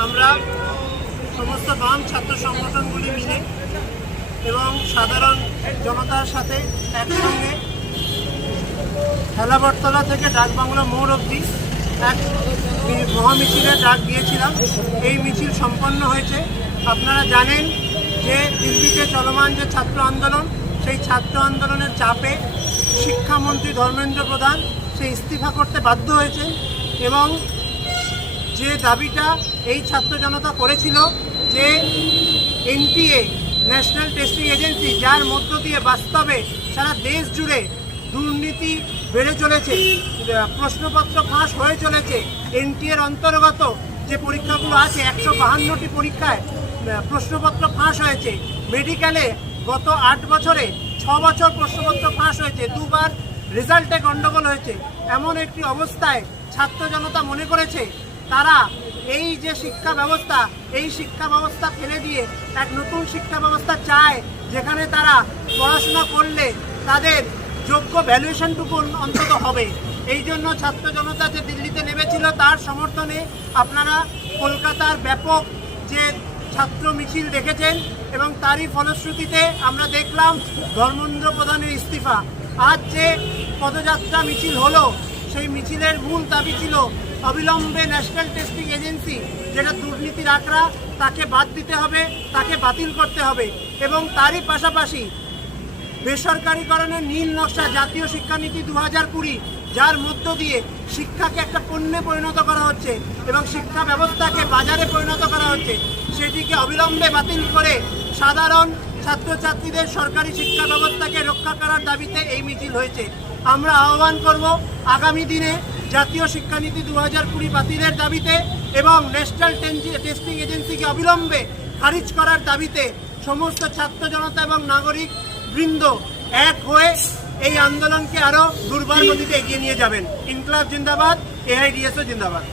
আমরা সমস্ত বাম ছাত্র সংগঠনগুলি মিলে এবং সাধারণ জনতার সাথে একসঙ্গে হেলাবরতলা থেকে ডাকবাংলো মোড় অবধি এক মহামিছিলের ডাক দিয়েছিলাম। এই মিছিল সম্পন্ন হয়েছে। আপনারা জানেন যে দিল্লিতে চলমান যে ছাত্র আন্দোলন, সেই ছাত্র আন্দোলনের চাপে শিক্ষামন্ত্রী ধর্মেন্দ্র প্রধান সে ইস্তিফা করতে বাধ্য হয়েছে এবং যে দাবিটা এই ছাত্র জনতা করেছিল যে এনটিএ ন্যাশনাল টেস্টিং এজেন্সি, যার মধ্য দিয়ে বাস্তবে সারা দেশ জুড়ে দুর্নীতি বেড়ে চলেছে, প্রশ্নপত্র ফাঁস হয়ে চলেছে, এনটিএর অন্তর্গত যে পরীক্ষাগুলো আছে 152টি পরীক্ষায় প্রশ্নপত্র ফাঁস হয়েছে। মেডিকেলে গত 8 বছরে 6 বছর প্রশ্নপত্র ফাঁস হয়েছে, 2বার রেজাল্টে গণ্ডগোল হয়েছে। এমন একটি অবস্থায় ছাত্র জনতা মনে করেছে তারা এই যে শিক্ষা ব্যবস্থা, এই শিক্ষা ব্যবস্থা ফেলে দিয়ে এক নতুন শিক্ষা ব্যবস্থা চায়, যেখানে তারা পড়াশোনা করলে তাদের যোগ্য ভ্যালুয়েশনটুকু অন্তত হবে। এই জন্য ছাত্র জনতা যে দিল্লিতে নেমেছিল তার সমর্থনে আপনারা কলকাতার ব্যাপক যে ছাত্র মিছিল দেখেছেন এবং তারই ফলশ্রুতিতে আমরা দেখলাম ধর্মেন্দ্র প্রধানের ইস্তিফা। আজ যে পদযাত্রা মিছিল হলো, সেই মিছিলের মূল দাবি ছিল অবিলম্বে ন্যাশনাল টেস্টিং এজেন্সি, যেটা দুর্নীতির আখড়া, তাকে বাদ দিতে হবে, তাকে বাতিল করতে হবে এবং তারই পাশাপাশি বেসরকারীকরণের নীল নকশা জাতীয় শিক্ষানীতি 2020, যার মধ্য দিয়ে শিক্ষাকে একটা পণ্যে পরিণত করা হচ্ছে এবং শিক্ষা ব্যবস্থাকে বাজারে পরিণত করা হচ্ছে, সেটিকে অবিলম্বে বাতিল করে সাধারণ ছাত্রছাত্রীদের সরকারি শিক্ষা ব্যবস্থাকে রক্ষা করার দাবিতে এই মিছিল হয়েছে। আমরা আহ্বান করব আগামী দিনে জাতীয় শিক্ষানীতি 2020 বাতিলের দাবিতে এবং ন্যাশনাল টেস্টিং এজেন্সিকে অবিলম্বে খারিজ করার দাবিতে সমস্ত ছাত্র জনতা এবং নাগরিক বৃন্দ এক হয়ে এই আন্দোলনকে আরো দুর্বার গতিতে এগিয়ে নিয়ে যাবেন। ইনকলাব জিন্দাবাদ, এআইডিএসও জিন্দাবাদ।